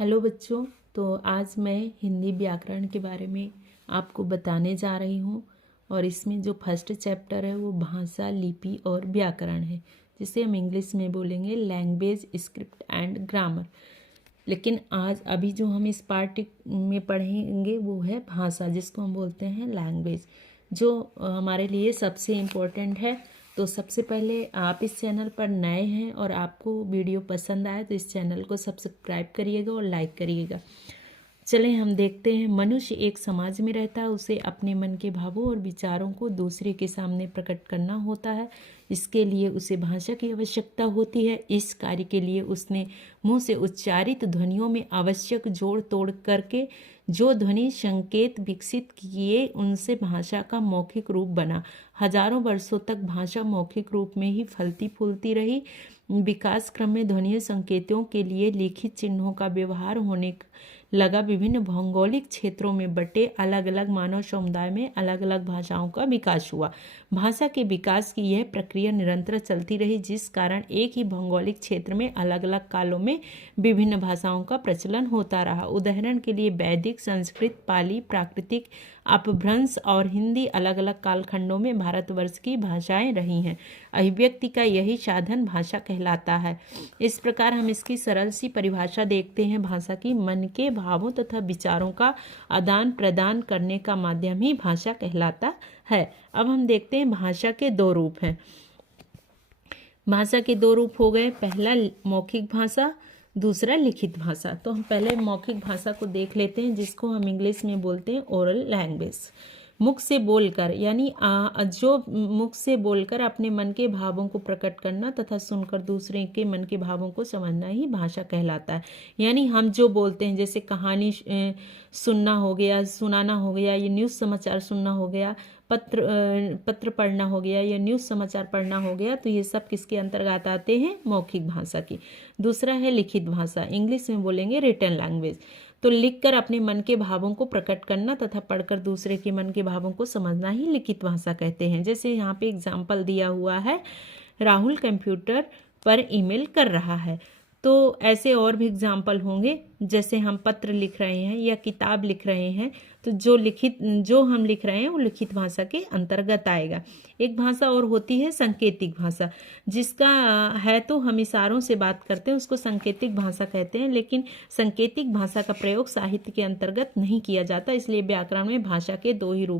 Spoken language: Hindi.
हेलो बच्चों। तो आज मैं हिंदी व्याकरण के बारे में आपको बताने जा रही हूँ और इसमें जो फर्स्ट चैप्टर है वो भाषा, लिपि और व्याकरण है, जिसे हम इंग्लिश में बोलेंगे लैंग्वेज, स्क्रिप्ट एंड ग्रामर। लेकिन आज अभी जो हम इस पार्ट में पढ़ेंगे वो है भाषा, जिसको हम बोलते हैं लैंग्वेज, जो हमारे लिए सबसे इम्पोर्टेंट है। तो सबसे पहले आप इस चैनल पर नए हैं और आपको वीडियो पसंद आए तो इस चैनल को सब्सक्राइब करिएगा और लाइक करिएगा। चलें हम देखते हैं। मनुष्य एक समाज में रहता है, उसे अपने मन के भावों और विचारों को दूसरे के सामने प्रकट करना होता है। इसके लिए उसे भाषा की आवश्यकता होती है। इस कार्य के लिए उसने मुंह से उच्चारित ध्वनियों में आवश्यक जोड़ तोड़ करके जो ध्वनि संकेत विकसित किए, उनसे भाषा का मौखिक रूप बना। हजारों वर्षों तक भाषा मौखिक रूप में ही फलती फूलती रही। विकास क्रम में ध्वनि संकेतों के लिए लिखित चिन्हों का व्यवहार होने लगा। विभिन्न भौगोलिक क्षेत्रों में बटे अलग अलग मानव समुदाय में अलग अलग भाषाओं का विकास हुआ। भाषा के विकास की यह प्रक्रिया निरंतर चलती रही, जिस कारण एक ही भौगोलिक क्षेत्र में अलग अलग कालों में विभिन्न भाषाओं का प्रचलन होता रहा। उदाहरण के लिए वैदिक, संस्कृत, पाली, प्राकृतिक, अपभ्रंश और हिंदी अलग अलग कालखंडों में भारतवर्ष की भाषाएं रही हैं। अभिव्यक्ति का यही साधन भाषा कहलाता है। इस प्रकार हम इसकी सरल सी परिभाषा देखते हैं। भाषा की मन के भावों तथा विचारों का आदान प्रदान करने का माध्यम ही भाषा कहलाता है। अब हम देखते हैं भाषा के दो रूप हैं। भाषा के दो रूप हो गए, पहला मौखिक भाषा, दूसरा लिखित भाषा। तो हम पहले मौखिक भाषा को देख लेते हैं, जिसको हम इंग्लिश में बोलते हैं ओरल लैंग्वेज। मुख से बोलकर, यानी जो मुख से बोलकर अपने मन के भावों को प्रकट करना तथा सुनकर दूसरे के मन के भावों को समझना ही भाषा कहलाता है। यानी हम जो बोलते हैं, जैसे कहानी सुनना हो गया, सुनाना हो गया, ये न्यूज़ समाचार सुनना हो गया, पत्र पढ़ना हो गया या न्यूज़ समाचार पढ़ना हो गया, तो ये सब किसके अंतर्गत आते हैं? मौखिक भाषा की। दूसरा है लिखित भाषा, इंग्लिश में बोलेंगे रिटन लैंग्वेज। तो लिखकर अपने मन के भावों को प्रकट करना तथा पढ़कर दूसरे के मन के भावों को समझना ही लिखित भाषा कहते हैं। जैसे यहाँ पे एग्जाम्पल दिया हुआ है, राहुल कंप्यूटर पर ईमेल कर रहा है। तो ऐसे और भी एग्जाम्पल होंगे, जैसे हम पत्र लिख रहे हैं या किताब लिख रहे हैं, तो जो हम लिख रहे हैं वो लिखित भाषा के अंतर्गत आएगा। एक भाषा और होती है संकेतिक भाषा, जिसका है तो हम इशारों से बात करते हैं, उसको संकेतिक भाषा कहते हैं। लेकिन संकेतिक भाषा का प्रयोग साहित्य के अंतर्गत नहीं किया जाता, इसलिए व्याकरण में भाषा के दो ही रूप